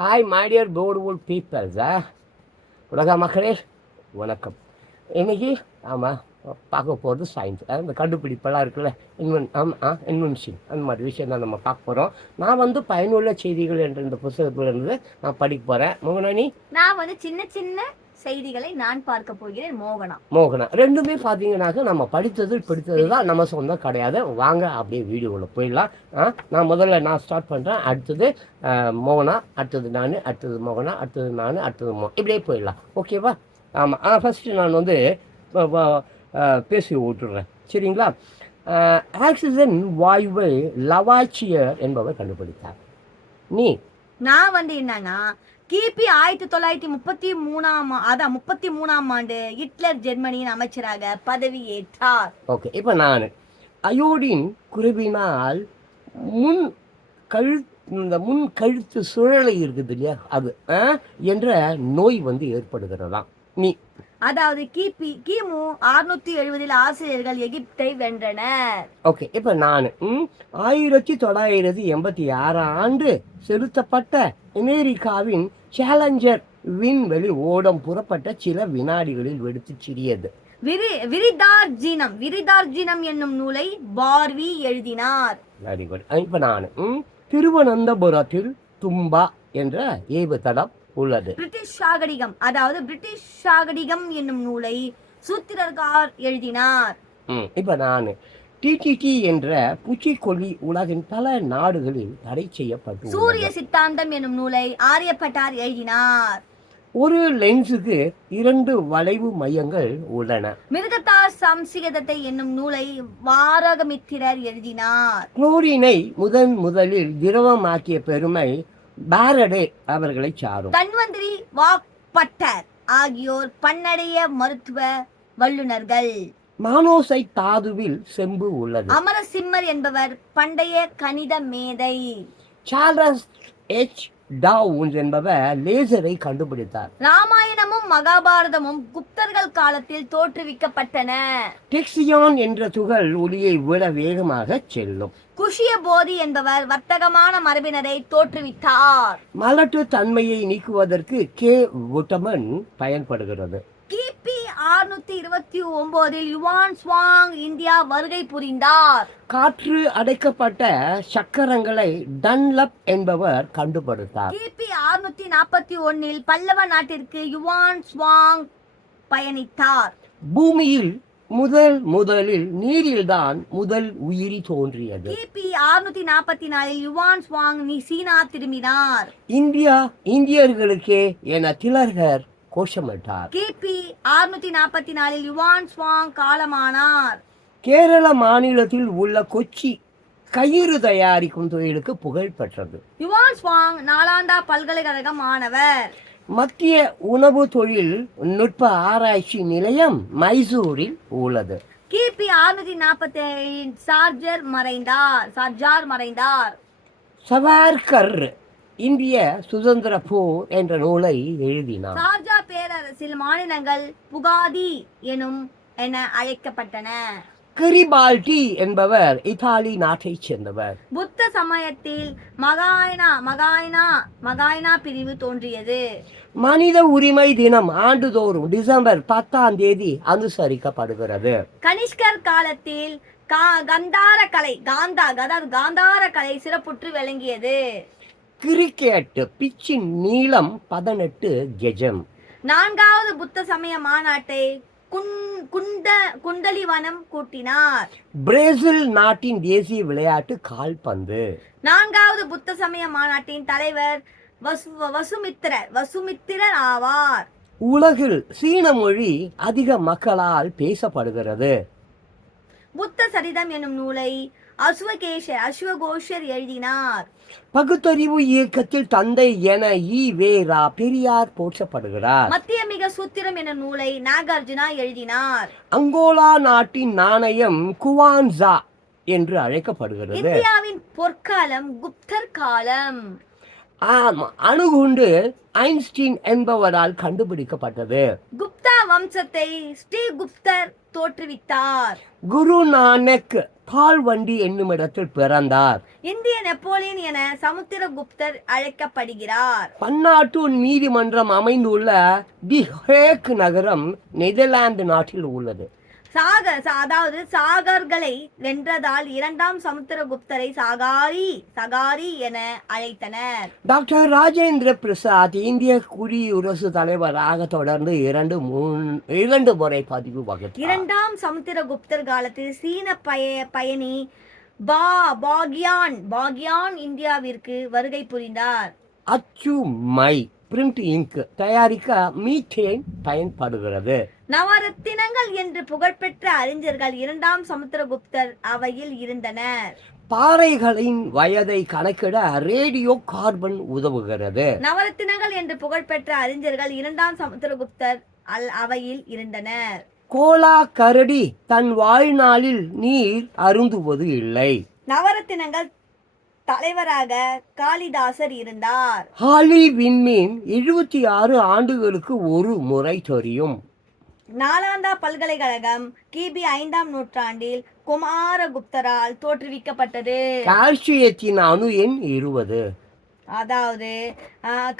Hi my dear beautiful peoples உலக மக்களே வணக்கம். இன்னைக்கு ஆமாம் பார்க்க போகிறது சயின்ஸ் இந்த கண்டுபிடிப்பெல்லாம் இருக்குல்ல இன்வென் ஆமாம் இன்வென்ஷன் அந்த மாதிரி விஷயம் தான் நம்ம பார்க்க போகிறோம் நான் வந்து பயனுள்ள செய்திகள் என்ற இந்த புத்தகத்துல இருந்து நான் படிக்க போகிறேன் மோகனானி நான் வந்து சின்ன சின்ன செய்திகளை நான் பார்க்க போகிறேன் மோகனா. மோகனா. ரெண்டுமே பார்த்தீங்கன்னாக்க நம்ம படித்தது பிடித்தது தான் நம்ம சொந்தம் கிடையாது. வாங்க அப்படியே வீடியோவில் போயிடலாம். நான் முதல்ல நான் ஸ்டார்ட் பண்ணுறேன் அடுத்தது மோகனா அடுத்தது நான் அடுத்தது மோகனா அடுத்தது நான் அடுத்தது மோ இப்படியே போயிடலாம். ஓகேவா ஆமாம் ஆ ஃபஸ்ட்டு நான் வந்து பேசி விட்டுறேன் சரிங்களா? ஆக்சிஜன் வாயுவை லவாச்சியர் என்பவர் கண்டுபிடித்தார். நீ? நான் வந்து என்னன்னா கிபி ஆயிரத்தி தொள்ளாயிரத்தி முப்பத்தி மூணாம் அதான் முப்பத்தி மூணாம் ஆண்டு ஹிட்லர் ஜெர்மனியின் அமைச்சராக பதவி ஏற்றார் ஓகே இப்போ நான். அயோடின் குருவினால் முன் கழு இந்த முன் கழுத்து சுழலை இருக்குது இல்லையா? அது ஆ, என்ற நோய் வந்து ஏற்படுகிறதாம். நீ அதாவது கிபி கிமு அறுநூத்தி எழுபதில் ஆசிரியர்கள் எகிப்தை வென்றனர். ஓகே இப்போ நான். ஆயிரத்தி தொள்ளாயிரத்தி எண்பத்தி ஆறாம் ஆண்டு செலுத்தப்பட்ட அமெரிக்காவின் சேலஞ்சர் விண்வெளி ஓடம் புறப்பட்ட சில வினாடிகளில் வெடித்து சிறியது. விரி விரிதார்ஜினம் விரிதார்ஜினம் என்னும் நூலை பார்வி எழுதினார். வெரி குட் இப்போ நான். திருவனந்தபுரத்தில் தும்பா என்ற ஏவுதளம் உள்ளது. பிரிட்டிஷ் சாகடிகம் அதாவது பிரிட்டிஷ் சாகடிகம் என்னும் நூலை சூத்திரர்கார் எழுதினார். இப்போ நான் டிடிடி என்ற பூச்சிக்கொல்லி உலகின் பல நாடுகளில் தடை செய்யப்பட்டு சூரிய சித்தாந்தம் என்னும் நூலை ஆரியப்பட்டார் எழுதினார். ஒரு லென்ஸுக்கு இரண்டு வளைவு மையங்கள் உள்ளன. மிருகதார் சம்சிகதத்தை என்னும் நூலை வாரகமித்திரர் எழுதினார். குளோரினை முதன் முதலில் திரவமாக்கிய பெருமை பாரடே அவர்களை சாரும். தன்வந்திரி வாக்பட்டர் ஆகியோர் பன்னடைய மருத்துவ வல்லுனர்கள் மானோசைட் தாதுவில் செம்பு உள்ளது. அமரசிம்மர் என்பவர் பண்டைய கணித மேதை. Charles H. டவுன்ஸ் என்பவர் லேசரை கண்டுபிடித்தார். ராமாயணமும் மகாபாரதமும் குப்தர்கள் காலத்தில் தோற்றுவிக்கப்பட்டன. டெக்சியான் என்ற துகள் ஒளியை விட வேகமாக செல்லும். குஷிய போதி என்பவர் வர்த்தகமான மரபினரை தோற்றுவித்தார். மலட்டு தன்மையை நீக்குவதற்கு கே விட்டமின் பயன்படுகிறது. கிபி அறுநூத்தி இருபத்தி ஒன்பதில் யுவான் ஸ்வாங் இந்தியா வருகை புரிந்தார். காற்று அடைக்கப்பட்ட சக்கரங்களை டன்லப் என்பவர் கண்டுபிடித்தார். கிபி அறுநூத்தி நாற்பத்தி ஒன்னில் பல்லவ நாட்டிற்கு யுவான் ஸ்வாங் பயணித்தார். பூமியில் முதல் முதலில் நீரில்தான் முதல் உயிரி தோன்றியது. கிபி அறுநூத்தி நாற்பத்தி நாலில் யுவான் ஸ்வாங் சீனா திரும்பினார். இந்தியா இந்தியர்களுக்கே என திலகர் கோஷமிட்டார். கிபி அறுநூத்தி நாற்பத்தி நாலில் யுவான் ஸ்வாங் காலமானார். கேரள மாநிலத்தில் உள்ள கொச்சி கயிறு தயாரிக்கும் தொழிலுக்கு புகழ் பெற்றது. யுவான் ஸ்வாங் நாலாந்தா பல்கலைக்கழக மாணவர். மத்திய உணவு தொழில் நுட்ப ஆராய்ச்சி நிலையம் மைசூரில் உள்ளது. கிபி அறுநூத்தி நாற்பத்தி சார்ஜர் மறைந்தார். சார்ஜார் மறைந்தார். சவார்கர் இந்திய சுதந்திர போர் என்ற நூலை எழுதினார். சார்ஜா பேரரசில் மாநிலங்கள் புகாதி எனும் என அழைக்கப்பட்டன. கரிபால்டி என்பவர் இத்தாலி நாட்டைச் சேர்ந்தவர். புத்த சமயத்தில் மகாயனா மகாயனா மகாயனா பிரிவு தோன்றியது. மனித உரிமை தினம் ஆண்டுதோறும் டிசம்பர் பத்தாம் தேதி அனுசரிக்கப்படுகிறது. கனிஷ்கர் காலத்தில் கா- கந்தார கலை காந்தா அதாவது காந்தார கலை சிறப்புற்று விளங்கியது. கிரிக்கெட் பிச்சின் நீளம் பதினெட்டு கெஜம். நான்காவது புத்த சமய மாநாட்டை குண்ட குண்டலிவனம் கூட்டினார். பிரேசில் நாட்டின் தேசிய விளையாட்டு கால்பந்து. நான்காவது புத்த சமய மாநாட்டின் தலைவர் வசு வசுமித்திரர் வசுமித்திரர் ஆவார். உலகில் சீன மொழி அதிக மக்களால் பேசப்படுகிறது. புத்த சரிதம் என்னும் நூலை அஸ்வகேஷர் அஸ்வகோஷர் எழுதினார். பகுத்தறிவு இயக்கத்தில் தந்தை என ஈ வேரா பெரியார் போற்றப்படுகிறார். மத்திய மிக சூத்திரம் என்னும் நூலை நாகார்ஜுனா எழுதினார். அங்கோலா நாட்டின் நாணயம் குவான்சா என்று அழைக்கப்படுகிறது. இந்தியாவின் பொற்காலம் குப்தர் காலம். ஆம் அணுகுண்டு ஐன்ஸ்டீன் என்பவரால் கண்டுபிடிக்கப்பட்டது. குப்தா வம்சத்தை ஸ்ரீகுப்தர் தோற்றுவித்தார். குரு நானக் பால்வண்டி என்னும் இடத்தில் பிறந்தார். இந்திய நெப்போலியன் என சமுத்திரகுப்தர் அழைக்கப்படுகிறார். பன்னாட்டு நீதிமன்றம் அமைந்துள்ள தி ஹேக் நகரம் நெதர்லாந்து நாட்டில் உள்ளது. சாக அதாவது சாகர்களை வென்றதால் இரண்டாம் சமுத்திரகுப்தரை சாகாரி சகாரி என அழைத்தனர். டாக்டர் ராஜேந்திர பிரசாத் இந்திய குடியரசு தலைவராக தொடர்ந்து இரண்டு இரண்டு முறை பதிவு வகுத்தார். இரண்டாம் சமுத்திரகுப்தர் காலத்தில் சீன பய பயணி பா பாக்யான் பாக்யான் இந்தியாவிற்கு வருகை புரிந்தார். அச்சு மை பிரிண்ட் இங்க் தயாரிக்க மீத்தேன் பயன்படுகிறது. நவரத்தினங்கள் என்று புகழ்பெற்ற அறிஞர்கள் இரண்டாம் சமுத்திரகுப்தர் அவையில் இருந்தனர். பாறைகளின் வயதை கணக்கிட ரேடியோ கார்பன் உதவுகிறது. நவரத்தினங்கள் என்று புகழ்பெற்ற அறிஞர்கள் இரண்டாம் சமுத்திரகுப்தர் அல் அவையில் இருந்தனர். கோலா கரடி தன் வாழ்நாளில் நீர் அருந்துவது இல்லை. நவரத்தினங்கள் தலைவராக காளிதாசர் இருந்தார். ஹாலி விண்மீன் எழுபத்தி ஆறு ஆண்டுகளுக்கு ஒரு முறை தெரியும். நாலாந்தா பல்கலைக்கழகம் கிபி ஐந்தாம் நூற்றாண்டில் குமாரகுப்தரால் தோற்றுவிக்கப்பட்டது. கால்சியத்தின் அணு எண் இருபது. அதாவது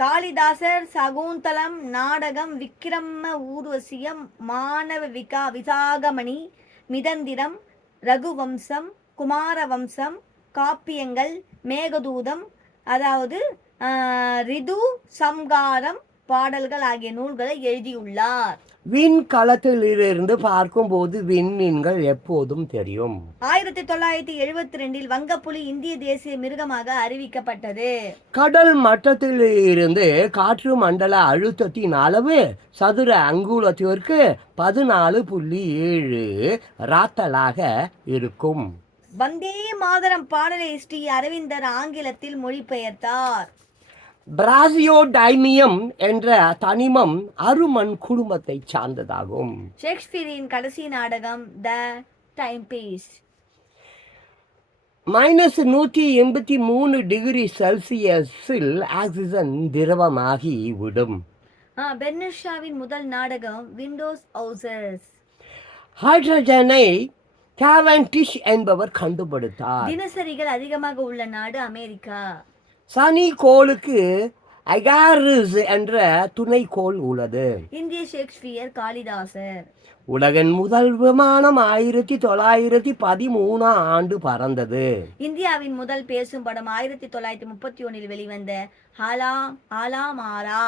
காளிதாசர் சகுந்தலம் நாடகம் விக்கிரம ஊர்வசியம் மாணவ விகா விசாகமணி மிதந்திரம் ரகுவம்சம் குமாரவம்சம் காப்பியங்கள் மேகதூதம் அதாவது ரிது சம்காரம் பாடல்கள் ஆகிய நூல்களை எழுதியுள்ளார். விண்கலத்திலிருந்து பார்க்கும்போது விண்மீன்கள் எப்போதும் தெரியும். ஆயிரத்தி தொள்ளாயிரத்தி எழுபத்தி ரெண்டில் வங்கப்புலி இந்திய தேசிய மிருகமாக அறிவிக்கப்பட்டது. கடல் மட்டத்தில் இருந்து காற்று மண்டல அழுத்தத்தின் அளவு சதுர அங்குலத்திற்கு பதினாலு புள்ளி ஏழு ராத்தலாக இருக்கும். வந்தே மாதரம் பாடலை ஸ்ரீ அரவிந்தர் ஆங்கிலத்தில் மொழிபெயர்த்தார். பிராசியோ டைமியம் என்ற தனிமம் அருமன் குடும்பத்தை சார்ந்ததாகும். ஷேக்ஸ்பியரின் கடைசி நாடகம் த டைம் பீஸ் மைனஸ் நூற்றி எண்பத்தி மூணு டிகிரி செல்சியஸில் ஆக்சிஜன் திரவமாகி விடும். பெர்னஷாவின் முதல் நாடகம் விண்டோஸ் ஹவுசஸ் ஹைட்ரஜனை கேவன்டிஷ் என்பவர் கண்டுபிடித்தார். தினசரிகள் அதிகமாக உள்ள நாடு அமெரிக்கா. சனி கோளுக்கு அகாரிஸ் என்ற துணைக்கோள் உள்ளது. இந்திய ஷேக்ஸ்பியர் காளிதாசர். உலகின் முதல் விமானம் ஆயிரத்தி தொள்ளாயிரத்தி பதிமூணாம் ஆண்டு பறந்தது. இந்தியாவின் முதல் பேசும் படம் ஆயிரத்தி தொள்ளாயிரத்தி முப்பத்தி ஒன்னில் வெளிவந்த ஹாலா ஹாலா மாலா.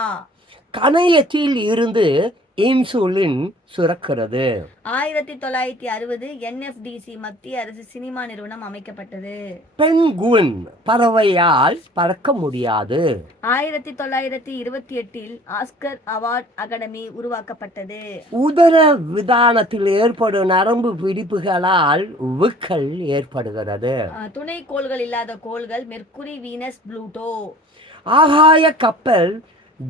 கணையத்தில் இருந்து இன்சுலின் சுரக்கிறது. ஆயிரத்தி தொள்ளாயிரத்தி அறுபது என்எஃப்டிசி மத்திய அரசு சினிமா நிறுவனம் அமைக்கப்பட்டது. பெண்குன் பறவையால் பறக்க முடியாது. ஆயிரத்தி தொள்ளாயிரத்தி இருபத்தி எட்டில் ஆஸ்கர் அவார்ட் அகாடமி உருவாக்கப்பட்டது. உதர விதானத்தில் ஏற்படும் நரம்பு பிடிப்புகளால் விக்கல் ஏற்படுகிறது. அஹ், துணை கோள்கள் இல்லாத கோள்கள் மெர்க்குரி வீனஸ் ப்ளூட்டோ. ஆகாய கப்பல்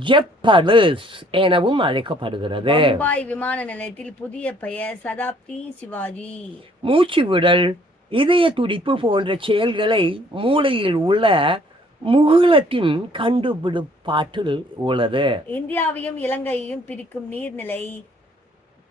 ஜெப்பலிஸ் எனவும் அழைக்கப்படுகிறது. மும்பாய் விமான நிலையத்தில் புதிய பெயர் சதாப்தி சிவாஜி. மூச்சு விடல் இதய துடிப்பு போன்ற செயல்களை மூளையில் உள்ள முகுலத்தின் கண்டுபிடிப்பாட்டில் உள்ளது. இந்தியாவையும் இலங்கையையும் பிரிக்கும் நீர்நிலை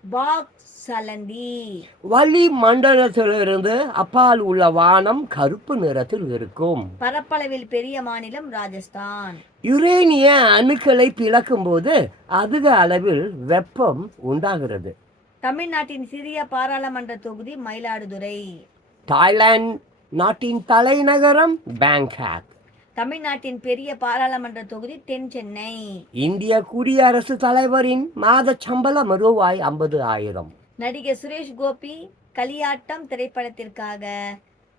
பாக் சலந்தி. வளி மண்டலத்திலிருந்து அப்பால் உள்ள வானம் கருப்பு நிறத்தில் இருக்கும். பரப்பளவில் பெரிய மாநிலம் ராஜஸ்தான். யுரேனிய அணுக்களை பிளக்கும்போது அதிக அளவில் வெப்பம் உண்டாகிறது. தமிழ்நாட்டின் சிறிய பாராளுமன்ற தொகுதி மயிலாடுதுறை. தாய்லாந்து நாட்டின் தலைநகரம் பேங்காக். தமிழ்நாட்டின் பெரிய பாராளுமன்ற தொகுதி தென் சென்னை. இந்திய குடியரசு தலைவரின் மாத சம்பளம் ரூபாய் ஐம்பது ஆயிரம். நடிகர் சுரேஷ் கோபி களியாட்டம் திரைப்படத்திற்காக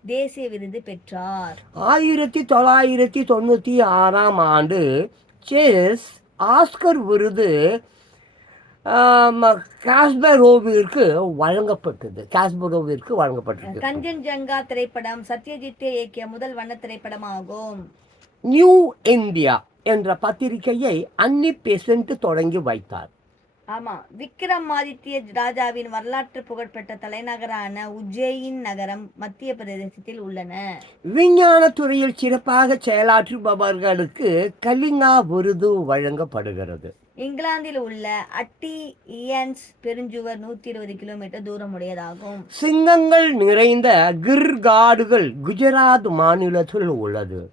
தேசிய விருது பெற்றார். ஆயிரத்தி தொள்ளாயிரத்தி தொண்ணூற்றி ஆறாம் ஆண்டு செஸ் ஆஸ்கர் விருது காஸ்பரோவிற்கு வழங்கப்பட்டது. காஸ்பரோவிற்கு வழங்கப்பட்டது கஞ்சன்ஜங்கா திரைப்படம் சத்யஜித்தே இயக்கிய முதல் வண்ண திரைப்படமாகும். நியூ இந்தியா என்ற பத்திரிகையை அன்னி பெசன்ட் தொடங்கி வைத்தார். ஆமா விக்ரமாதித்ய ராஜாவின் வரலாற்று புகழ்பெற்ற தலைநகரான உஜ்ஜயின் நகரம் மத்திய பிரதேசத்தில் உள்ளன. விஞ்ஞானத் துறையில் சிறப்பாக செயலாற்றுபவர்களுக்கு கலிங்கா விருது வழங்கப்படுகிறது. இங்கிலாந்தில் உள்ள அட்டி இயன்ஸ் பெருஞ்சுவர் நூத்தி இருபது கிலோமீட்டர் தூரமுடையதாகும். சிங்கங்கள் நிறைந்த கிர் காடுகள் குஜராத் மாநிலத்தில் உள்ளது.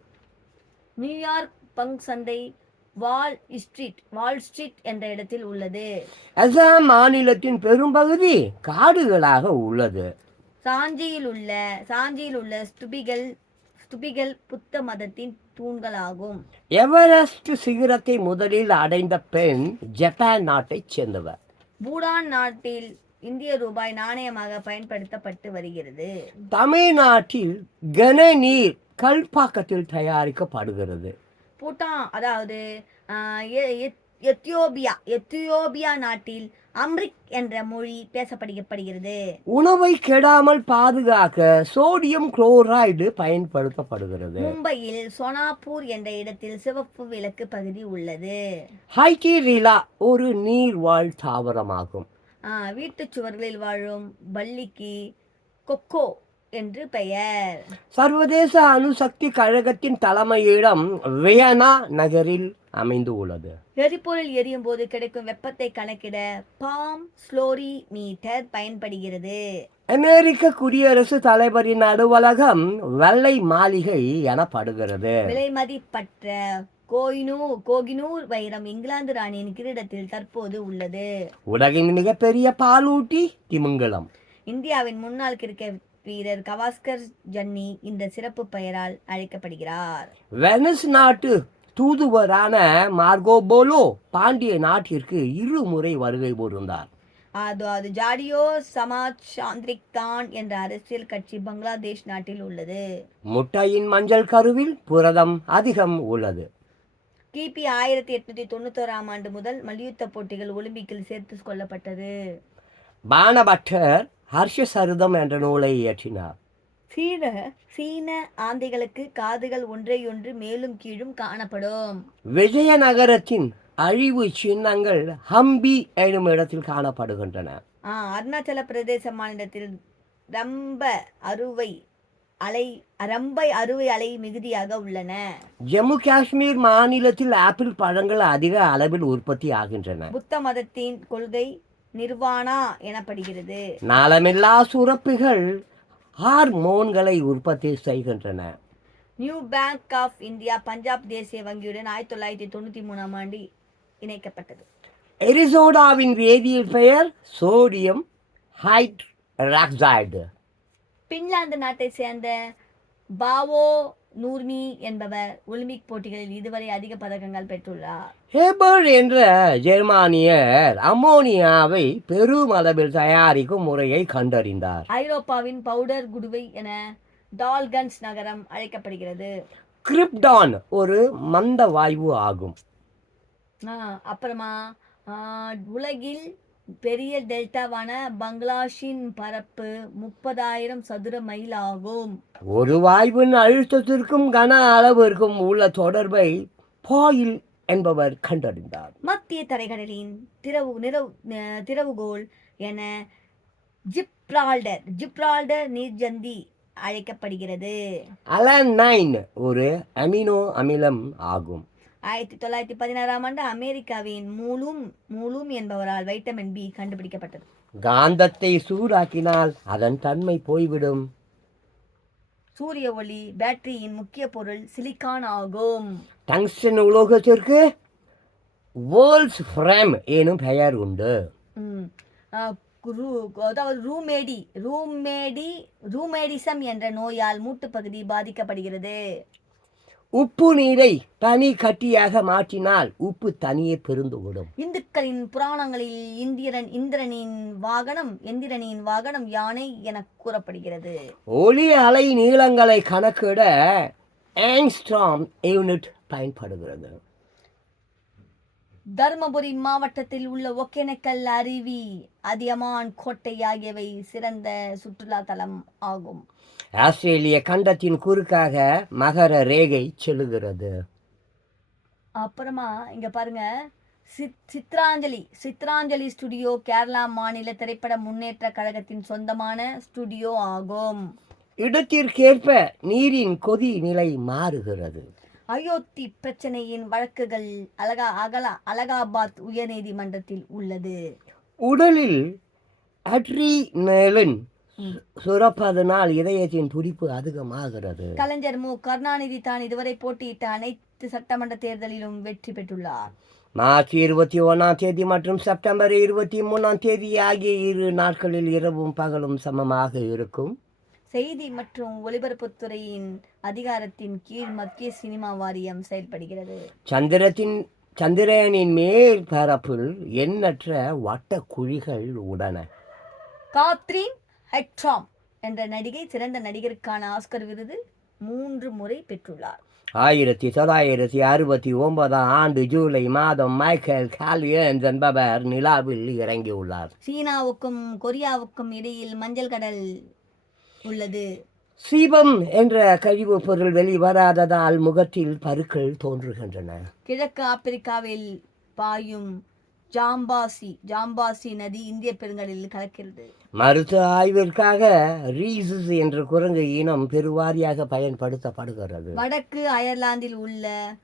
நியூயார்க் பங்க் சந்தை வால் ஸ்ட்ரீட் வால் ஸ்ட்ரீட் என்ற இடத்தில் உள்ளது. அசாம் மாநிலத்தின் பெரும்பகுதி காடுகளாக உள்ளது. சாஞ்சியில் உள்ள சாஞ்சியில் உள்ள ஸ்துபிகள் ஸ்துபிகள் புத்த மதத்தின் தூண்களாகும். எவரெஸ்ட் சிகரத்தை முதலில் அடைந்த பெண் ஜப்பான் நாட்டைச் சேர்ந்தவர். பூடான் நாட்டில் இந்திய ரூபாய் நாணயமாக பயன்படுத்தப்பட்டு வருகிறது. தமிழ்நாட்டில் கனநீர் கல்பாக்கத்தில் தயாரிக்கப்படுகிறது. பூட்டான் அதாவது ஆஹ், எ- எ- எத்தியோப்பியா எத்தியோப்பியா நாட்டில் அம்ரிக் என்ற மொழி பேசப்படுகிறது. உணவை கெடாமல் பாதுகாக்க சோடியம் குளோரைடு பயன்படுத்தப்படுகிறது. மும்பையில் சோனாப்பூர் என்ற இடத்தில் சிவப்பு விளக்கு பகுதி உள்ளது. ஹைட்டீரிலா ஒரு நீர்வாழ் தாவரமாகும். ஆஹ், வீட்டுச் சுவர்களில் வாழும் பல்லிக்கு கொக்கோ என்று பெயர். சர்வதேச அணுசக்தி கழகத்தின் தலைமையிடம் வியனா நகரில் அமைந்து உள்ளது. எரிபொருள் எரியும் போது கிடைக்கும் வெப்பத்தை கணக்கிட பாம் ஸ்லோரி மீட்டர் பயன்படுகிறது. அமெரிக்க குடியரசு தலைவரின் அலுவலகம் வெள்ளை மாளிகை எனப்படுகிறது. விலை மதிப்பற்ற கோயினூ கோகினூர் வைரம் இங்கிலாந்து ராணியின் கிரீடத்தில் தற்போது உள்ளது. உலகின் மிகப்பெரிய பாலூட்டி திமிங்கலம். இந்தியாவின் முன்னாள் கிரிக்கெட் வீரர் கவாஸ்கர் ஜன்னி இந்த சிறப்பு பெயரால் அழைக்கப்படுகிறார். வெனிஸ் நாட்டு தூதுவரான மார்கோ போலோ பாண்டிய நாட்டிற்கு இருமுறை வருகை புரிந்தார். அதாவது ஜாடியோ சமாஜ் சாந்திரிக் தான் என்ற அரசியல் கட்சி பங்களாதேஷ் நாட்டில் உள்ளது. முட்டையின் மஞ்சள் கருவில் புரதம் அதிகம் உள்ளது. கிபி ஆயிரத்தி எட்நூத்தி தொண்ணூத்தோராம் ஆண்டு முதல் மல்யுத்த போட்டிகள் ஒலிம்பிக்கில் சேர்த்து கொள்ளப்பட்டது. பானபட்டர் ஹர்ஷசருதம் என்ற நூலை இயற்றினார். சீன சீன ஆந்தைகளுக்கு காதுகள் ஒன்றையொன்று மேலும் கீழும் காணப்படும். விஜயநகரத்தின் அழிவு சின்னங்கள் ஹம்பி எனும் இடத்தில் காணப்படுகின்றன. ஆ, அருணாச்சல பிரதேச மாநிலத்தில் ரம்ப அறுவை அலை ரம்பை அறுவை அலை மிகுதியாக உள்ளன. ஜம்மு காஷ்மீர் மாநிலத்தில் ஆப்பிள் பழங்கள் அதிக அளவில் உற்பத்தி ஆகின்றன. புத்த மதத்தின் கொள்கை நிர்வாணா எனப்படுகிறது. நாளமில்லா சுரப்பிகள் ஹார்மோன்களை உற்பத்தி செய்கின்றன. New bank of India Punjab தேசிய வங்கியுடன் ஆயிரத்தி தொள்ளாயிரத்தி தொண்ணூத்தி மூணாம் ஆண்டு இணைக்கப்பட்டது. எரிசோடாவின் வேதியியல் பெயர் சோடியம் ஹைட்ராக்சைடு. பின்லாந்து நாட்டை சேர்ந்த பாவோ நூர்மி என்பவர் ஒலிம்பிக் போட்டிகளில் இதுவரை அதிக பதக்கங்கள் பெற்றுள்ளார். ஹேபர் என்ற ஜெர்மானியர் அம்மோனியாவை பெருமளவில் தயாரிக்கும் முறையை கண்டறிந்தார். ஐரோப்பாவின் பவுடர் குடுவை என டால்கன்ஸ் நகரம் அழைக்கப்படுகிறது. கிரிப்டான் ஒரு மந்த வாயு ஆகும். அப்புறமா உலகில் பெரிய டெல்டாவான பங்களாஷின் பரப்பு முப்பதாயிரம் சதுர மைல் ஆகும். ஒரு வாயுவின் அழுத்தத்திற்கும் கன அளவிற்கும் உள்ள தொடர்பை பாயில் என்பவர் கண்டறிந்தார். மத்திய தரைக்கடலின் திறவு நிறவு திறவுகோல் என ஜிப்ரால்டர் ஜிப்ரால்டர் நீர்ஜந்தி அழைக்கப்படுகிறது. அலன் நைன் ஒரு அமினோ அமிலம் ஆகும். ஆயிரத்தி தொள்ளாயிரத்தி பதினாறாம் ஆண்டு அமெரிக்காவின் மூலும் மூலும் என்பவரால் வைட்டமின் பி கண்டுபிடிக்கப்பட்டது. காந்தத்தை சூடாக்கினால் அதன் தன்மை போய்விடும். சூரிய ஒளி பேட்டரியின் முக்கிய பொருள் சிலிக்கான் ஆகும். டங்ஸ்டன் உலோகத்திற்கு வேர்ல்ட்ஸ் ஃப்ரேம் எனும் பெயர் உண்டு. அதாவது ரூமேடி ரூமேடி ரூமேடிசம் என்ற நோயால் மூட்டுப்பகுதி பாதிக்கப்படுகிறது. உப்பு நீரை பனி கட்டியாக மாற்றினால் உப்பு தனியே பெருந்துவிடும். இந்துக்களின் புராணங்களில் இந்திரன் இந்திரனின் வாகனம் எந்திரனின் வாகனம் யானை என கூறப்படுகிறது. ஒளி அலை நீளங்களை கணக்கிட ஆங்ஸ்ட்ராம் யூனிட் பயன்படுகிறது. தருமபுரி மாவட்டத்தில் உள்ள ஒகேனக்கல் அருவி அதியமான் கோட்டை ஆகியவை சிறந்த சுற்றுலா தலம் ஆகும். ஆஸ்திரேலிய கண்டத்தின் குறுக்காக மகர ரேகை செல்லுகிறது. அப்புறமா இங்க பாருங்க. சித் சித்ராஞ்சலி சித்ராஞ்சலி ஸ்டுடியோ கேரளா மாநில திரைப்பட முன்னேற்ற கழகத்தின் சொந்தமான ஸ்டுடியோ ஆகும். இடத்திற்கேற்ப நீரின் கொதி நிலை மாறுகிறது. அயோத்தி பிரச்சனையின் வழக்குகள் அலகா அகலா அலகாபாத் உயர்நீதிமன்றத்தில் உள்ளது. உடலில் அட்ரினலின் சுரப்பதனால் இதயத்தின் துடிப்பு அதிகமாகிறது. கலைஞர் மு. கருணாநிதி தான் இதுவரை போட்டியிட்ட அனைத்து சட்டமன்ற தேர்தலிலும் வெற்றி பெற்றுள்ளார். மார்ச் இருபத்தி ஒன்றாம் தேதி மற்றும் செப்டம்பர் இருபத்தி மூணாம் தேதி ஆகிய இரு நாட்களில் இரவும் பகலும் சமமாக இருக்கும். செய்தி மற்றும் ஒலிபரப்புத்துறையின் அதிகாரத்தின் கீழ் மத்திய சினிமா வாரியம் செயல்படுகிறது. சந்திரத்தின் சந்திரனின் மேல் பரப்பில் எண்ணற்ற வட்ட குழிகள் உடன. காத்ரீன் ஹெட்ராம் என்ற நடிகை சிறந்த நடிகருக்கான ஆஸ்கர் விருது மூன்று முறை பெற்றுள்ளார். ஆயிரத்தி தொள்ளாயிரத்தி அறுபத்தி ஒன்பதாம் ஆண்டு ஜூலை மாதம் மைக்கேல் காலியன்ஸ் என்பவர் நிலாவில் இறங்கியுள்ளார். சீனாவுக்கும் கொரியாவுக்கும் இடையில் மஞ்சள் கடல் உள்ளது. சீபம் என்ற கழிவுப் பொருள் வெளிவராததால் முகத்தில் பருக்கள் தோன்றுகின்றன. கிழக்கு ஆப்பிரிக்காவில் பாயும் ஜாம்பாசி ஜாம்பாசி நதி இந்திய பெருங்கடலில் கலக்கிறது. மருத்துவ ஆய்விற்காக ரீசஸ் என்ற குரங்கு இனம் பெருவாரியாக பயன்படுத்தப்படுகிறது. வடக்கு அயர்லாந்தில் உள்ள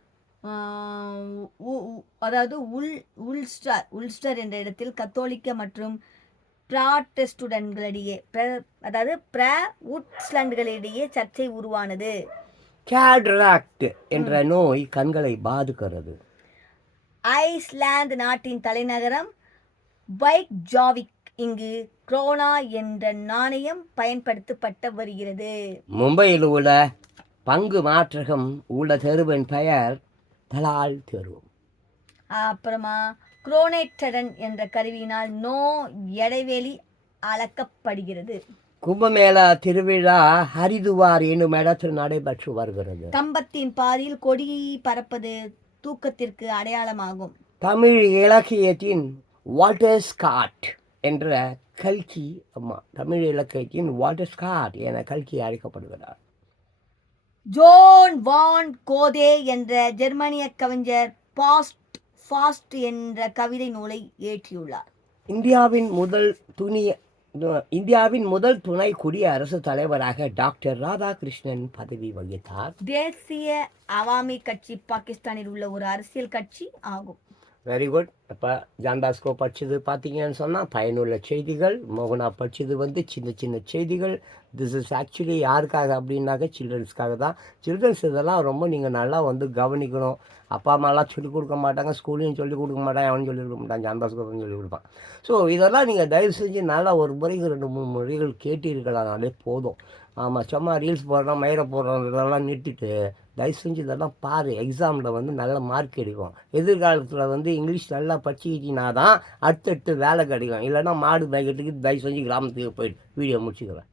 அதாவது உல் உல்ஸ்டர் உல்ஸ்டர் என்ற இடத்தில் கத்தோலிக்க மற்றும் பிராட்டஸ்டுடன்களிடையே பிர- அதாவது பிர உட்ஸ்லண்டுகளிடையே சர்ச்சை உருவானது. கேட்ராக்ட் என்ற நோய் கண்களை பாதிக்கிறது. ஐஸ்லாந்து நாட்டின் தலைநகரம் பைக் ஜாவிக் இங்கு குரோனா என்ற நாணயம் பயன்படுத்தப்பட்ட வருகிறது. மும்பையில் உள்ள பங்கு மாற்றகம் உள்ள தெருவின் பெயர் தலால் தெரு. அப்புறமா குரோனேட்டடன் என்ற கருவியினால் நோ இடைவெளி அளக்கப்படுகிறது. கும்பமேளா திருவிழா ஹரிதுவார் என்னும் இடத்தில் நடைபெற்று வருகிறது. கம்பத்தின் பாதியில் கொடி பறப்பது தூக்கத்திற்கு அடையாளமாகும். தமிழ் இலக்கியத்தின் வாட்டர் ஸ்காட் என்ற கல்கி அம்மா தமிழ் இலக்கியத்தின் வாட்டர் ஸ்காட் என கல்கி அழைக்கப்படுகிறார். ஜோன் வான் கோதே என்ற ஜெர்மனிய கவிஞர் பாஸ்ட் ஃபாஸ்ட் என்ற கவிதை நூலை இயற்றியுள்ளார். இந்தியாவின் முதல் துணி இந்தியாவின் முதல் துணை குடியரசுத் தலைவராக டாக்டர் ராதாகிருஷ்ணன் பதவி வகித்தார். தேசிய அவாமி கட்சி பாகிஸ்தானில் உள்ள ஒரு அரசியல் கட்சி ஆகும். வெரி குட் இப்போ ஜான்பாஸ்கோ படிச்சது பார்த்தீங்கன்னு சொன்னால் பயனுள்ள செய்திகள். மோகனா படிச்சது வந்து சின்ன சின்ன செய்திகள். திஸ் இஸ் ஆக்சுவலி யாருக்காக அப்படின்னாக்க சில்ட்ரன்ஸ்க்காக தான். சில்ட்ரன்ஸ் இதெல்லாம் ரொம்ப நீங்கள் நல்லா வந்து கவனிக்கணும். அப்பா அம்மாலாம் சொல்லிக் கொடுக்க மாட்டாங்க. ஸ்கூல்லையும் சொல்லிக் கொடுக்க மாட்டாங்க. அவனும் சொல்லிக் கொடுக்க மாட்டான். ஜான்பாஸ்கோ சொல்லிக் கொடுப்பான். ஸோ இதெல்லாம் நீங்கள் தயவு செஞ்சு நல்லா ஒரு முறைக்கு ரெண்டு மூணு முறைகள் கேட்டீர்களானாலே போதும். ஆமாம் சும்மா ரீல்ஸ் போடுறோம் மயிரை போடுறோம் இதெல்லாம் நிறுத்திட்டு தயவு செஞ்சு இதெல்லாம் பாரு. எக்ஸாமில் வந்து நல்ல மார்க் எடுக்கும். எதிர்காலத்தில் வந்து இங்கிலீஷ் நல்லா படிச்சுக்கிட்டீங்கன்னா தான் அடுத்தடுத்து வேலை கிடைக்கும். இல்லைன்னா மாடு மேய்க்கிறதுக்கு தயவு செஞ்சு கிராமத்துக்கு போயிட்டு வீடியோ முடிச்சுக்கிறேன்.